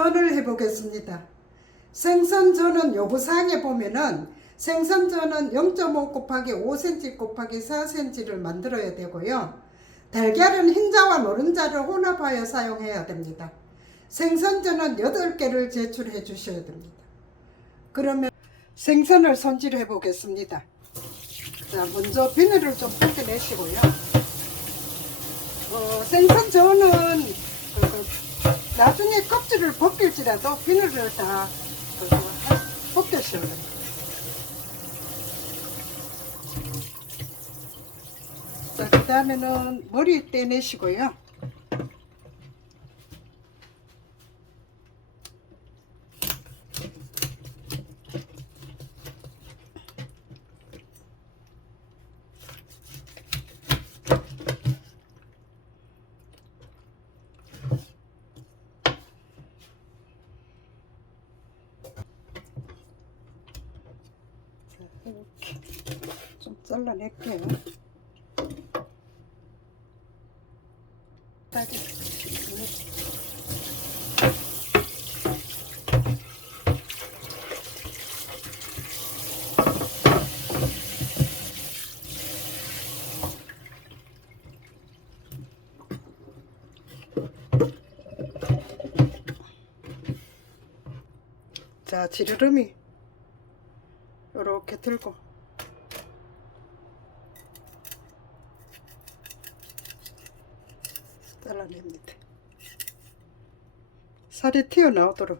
생선전을 해보겠습니다. 생선전은 요구사항에 보면은 생선전은 0.5 곱하기 5cm 곱하기 4cm를 만들어야 되고요. 달걀은 흰자와 노른자를 혼합하여 사용해야 됩니다. 생선전은 8개를 제출해 주셔야 됩니다. 그러면 생선을 손질해 보겠습니다. 자, 먼저 비늘을 좀 벗겨내시고요. 어, 생선전은 나중에 껍질을 벗길지라도 비늘을 다 벗겨셔야 돼요. 자, 그 다음에는 머리 떼내시고요. 이렇게 좀 잘라낼게요. 자, 지르름이 요렇게 들고 잘라냅니다. 살이 튀어나오도록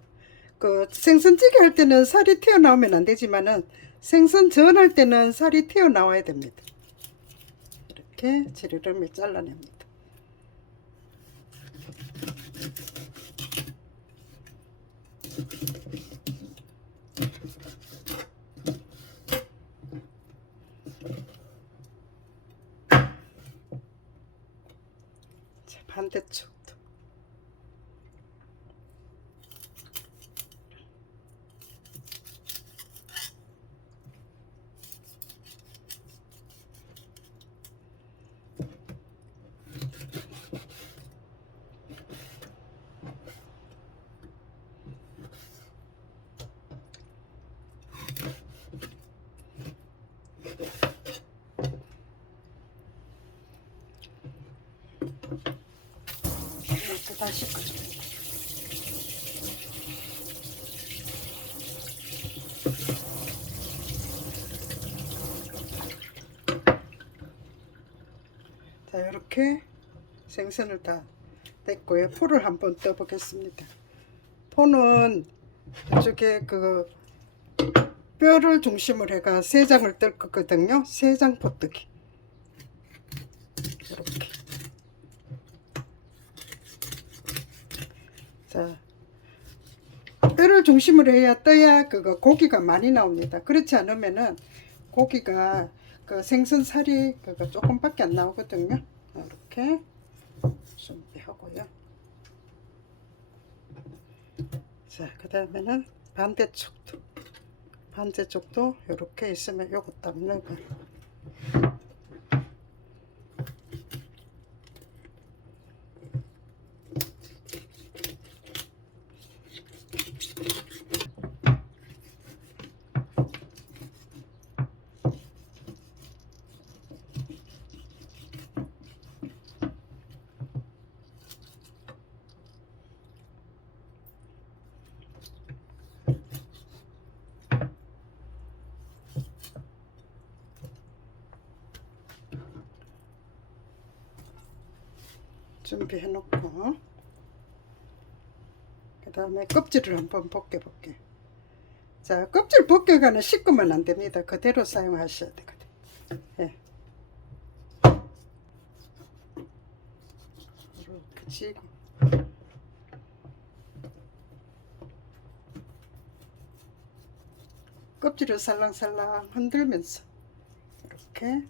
그 생선찌개 할 때는 살이 튀어나오면 안 되지만은 생선전 할 때는 살이 튀어나와야 됩니다. 이렇게 지르름을 잘라냅니다. 자, 반대쪽 끓여줍니다. 자 이렇게 생선을 다 뗐고요. 포를 한번 떠보겠습니다. 포는 이쪽에 그 뼈를 중심으로 해가 세 장을 뜰 거거든요. 세 장 포뜨기. 이렇게. 자, 뼈를 중심으로 해야 떠야 그거 고기가 많이 나옵니다. 그렇지 않으면은 고기가 그 생선살이 그거 조금밖에 안 나오거든요. 이렇게 준비하고요. 자, 그 다음에는 반대쪽도 반대쪽도 이렇게 있으면 요거 딱 넣고 준비해 놓고. 그 다음에 껍질을 한번 벗겨볼게요 자 껍질 벗겨가는 씻으면 안 됩니다. 그대로 사용하셔야 되거든요 예. 이렇게 찌고. 껍질을 살랑살랑 흔들면서 이렇게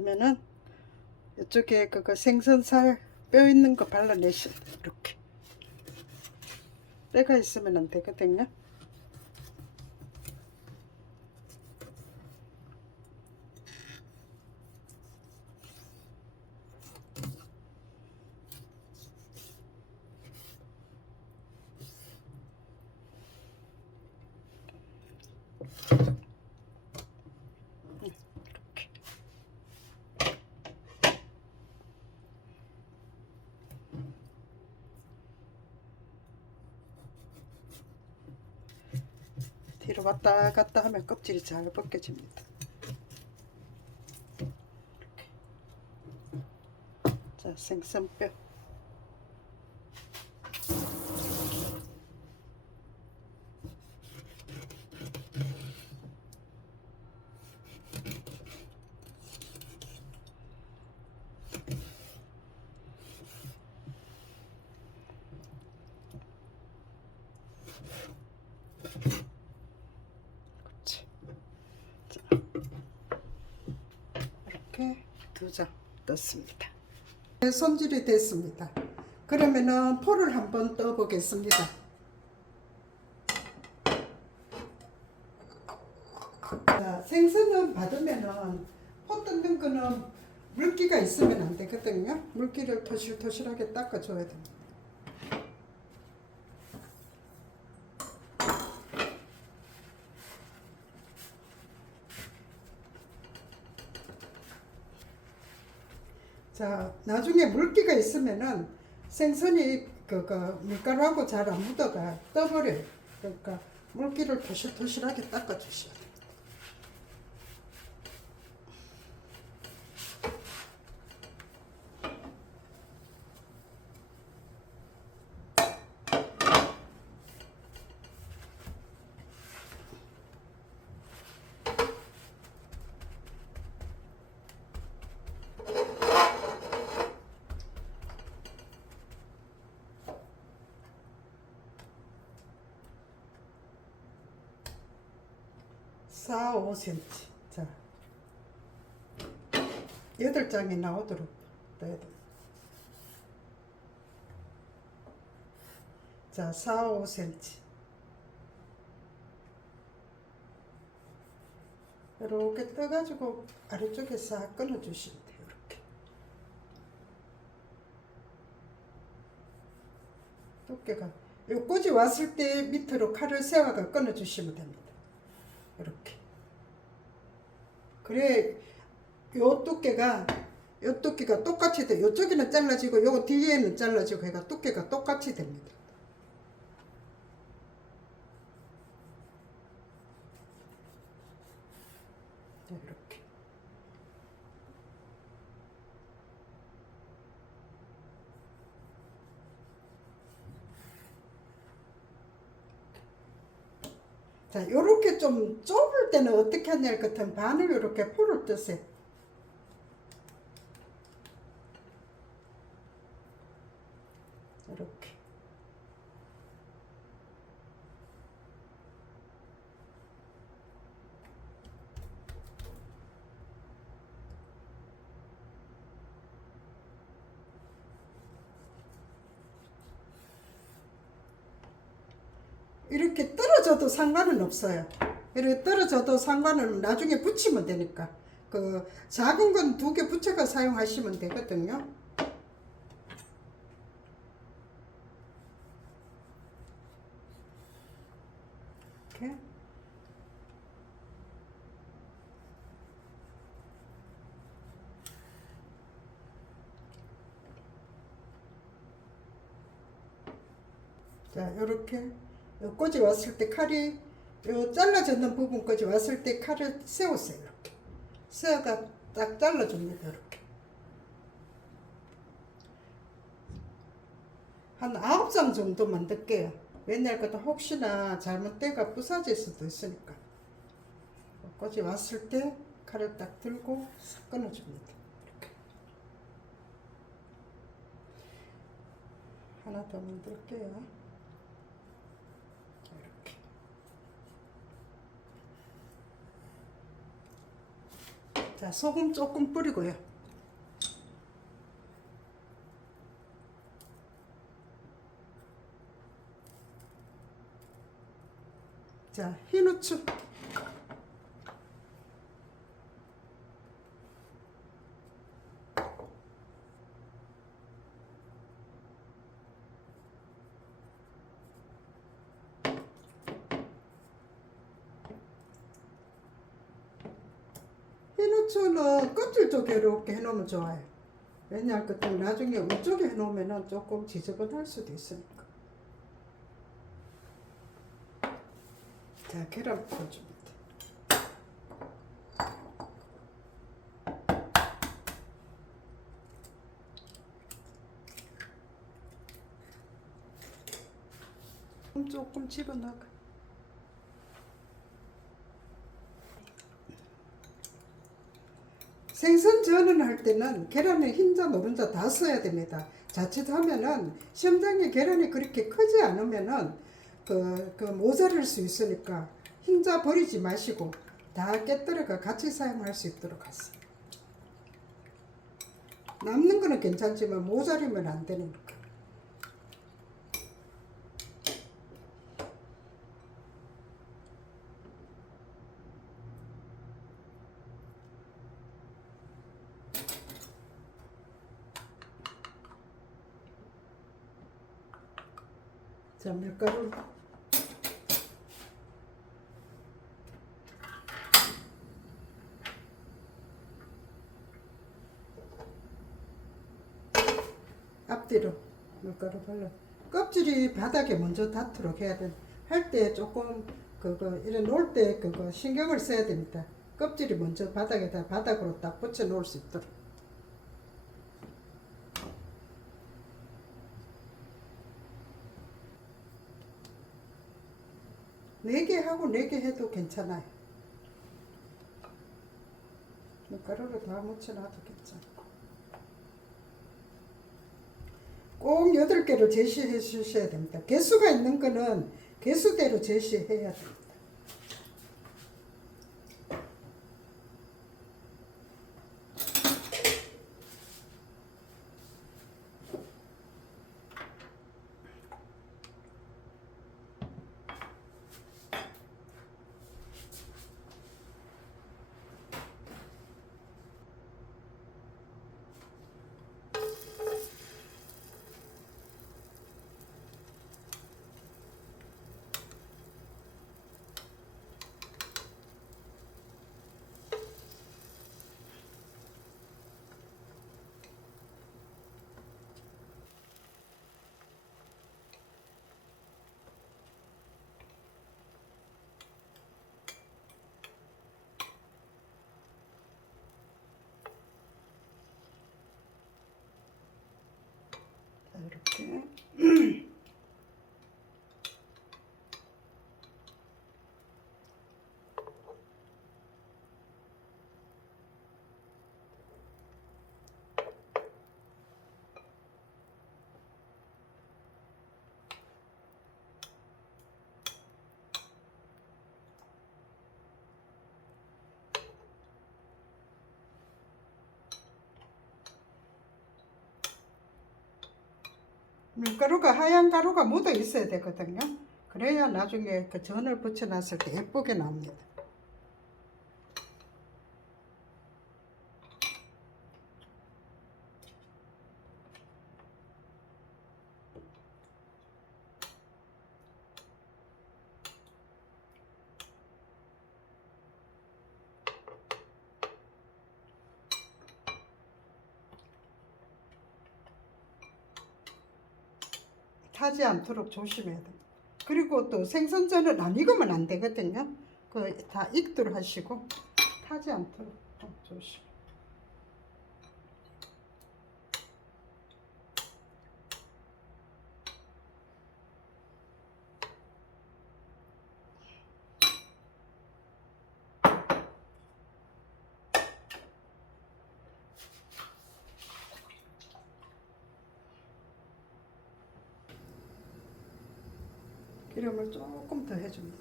하면은 이쪽에 그거 생선살 뼈 있는 거 발라내시 이렇게. 때가 있으면 안 되거든요. 뒤로 왔다 갔다 하면 껍질이 잘 벗겨집니다. 이렇게. 자, 생선뼈. 그렇지. 자, 이렇게 두 장 떴습니다. 네, 손질이 됐습니다. 그러면은 포를 한번 떠 보겠습니다. 자, 생선은 받으면은 포 뜯는 거는 물기가 있으면 안 되거든요. 물기를 토실토실하게 닦아줘야 됩니다. 자, 나중에 물기가 있으면은 생선이 그, 그 밀가루하고 잘 안 묻어가 떠버려요. 그러니까 물기를 토실토실하게 닦아주셔야 돼요. 사, 5cm. 자, 여덟 장이 나오도록 넣어야 됩니다. 자, 4, 5cm. 이렇게 떠가지고 아래쪽에 싹 끊어주시면 돼요. 이렇게. 두께가 요 꽂이 왔을 때 밑으로 칼을 세워가 끊어주시면 됩니다. 이렇게. 그래 요 두께가 요 두께가 똑같이 돼. 요쪽에는 잘라지고 요 뒤에는 잘라지고 해가 두께가 똑같이 됩니다. 네, 이렇게. 자, 요렇게 좀 좁을 때는 어떻게 하냐 할 같은 반을 요렇게 포를 뜨세요. 이렇게. 이렇게 떨어져도 상관은 없어요. 이렇게 떨어져도 상관은 나중에 붙이면 되니까. 그 작은 건 두 개 붙여가 사용하시면 되거든요. 이렇게. 자, 요렇게 요 꽂이 왔을 때 칼이 요 잘라졌는 부분까지 왔을 때 칼을 세우세요. 이렇게 세어가 딱 잘라줍니다. 이렇게 한 아홉 장 정도 만들게요. 왜냐하면 혹시나 잘못 때가 부서질 수도 있으니까 꽂이 왔을 때 칼을 딱 들고 싹 끊어줍니다. 이렇게 하나 더 만들게요. 자, 소금 조금 뿌리고요. 자, 흰 후추. 흰 후추는 껍질 쪽에 이렇게 해놓으면 좋아요. 왜냐하면 그때 나중에 위쪽에 해놓으면 조금 지저분할 수도 있으니까. 자, 계란 풀어줍니다. 조금 집어넣어. 생선 전을 할 때는 계란의 흰자 노른자 다 써야 됩니다. 자칫하면은 시험장에 계란이 그렇게 크지 않으면은 그, 그 모자랄 수 있으니까 흰자 버리지 마시고 다 깨뜨려가 같이 사용할 수 있도록 하세요. 남는 거는 괜찮지만 모자리면 안 되니까. 자, 밀가루. 앞뒤로 밀가루 발라. 껍질이 바닥에 먼저 닿도록 해야 돼. 할 때 조금 그거 이래 놓을 때 그거 신경을 써야 됩니다. 껍질이 먼저 바닥에다 바닥으로 딱 붙여 놓을 수 있도록. 네개 하고 네개 해도 괜찮아요. 밀가루를 다 묻혀놔도 괜찮아. 꼭 여덟 개를 제시해 주셔야 됩니다. 개수가 있는 거는 개수대로 제시해야 됩니다. 자, 이렇게. 밀가루가 하얀 가루가 묻어 있어야 되거든요. 그래야 나중에 그 전을 붙여놨을 때 예쁘게 나옵니다. 타지 않도록 조심해야 돼요. 그리고 또 생선전은 안 익으면 안 되거든요. 그 다 익도록 하시고 타지 않도록 좀 조심. 기름을 조금 더 해줍니다.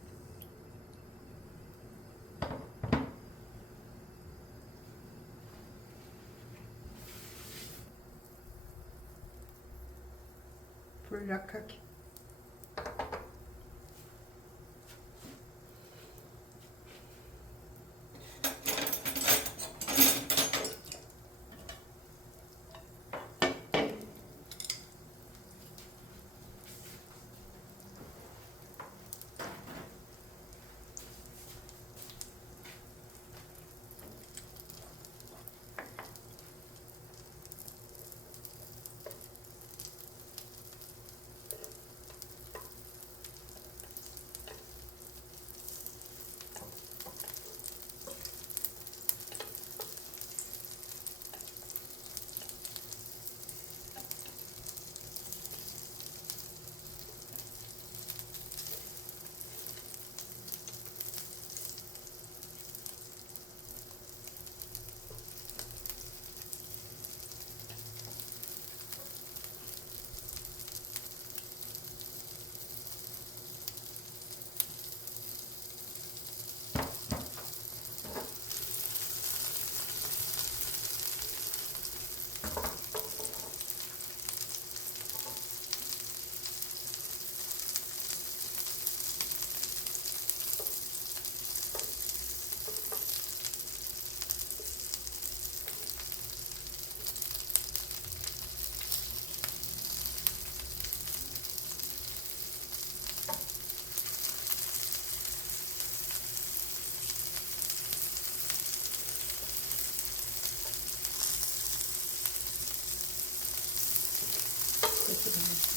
불 약하게. একটু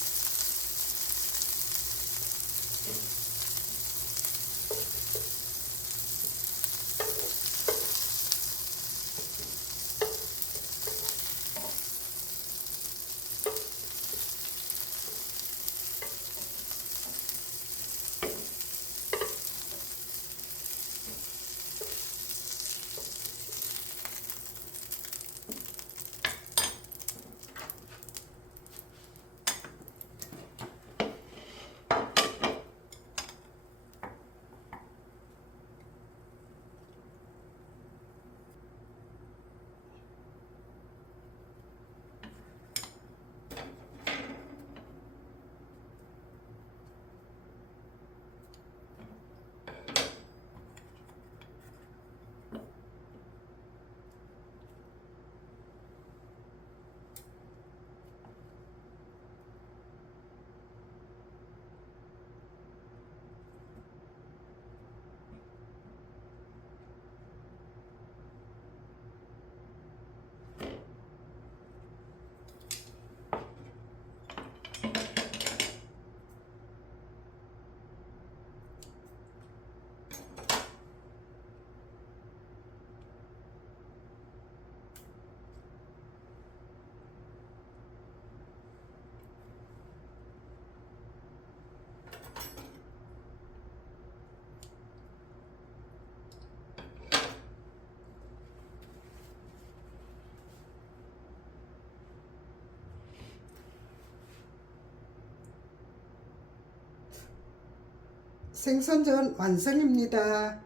생선전 완성입니다.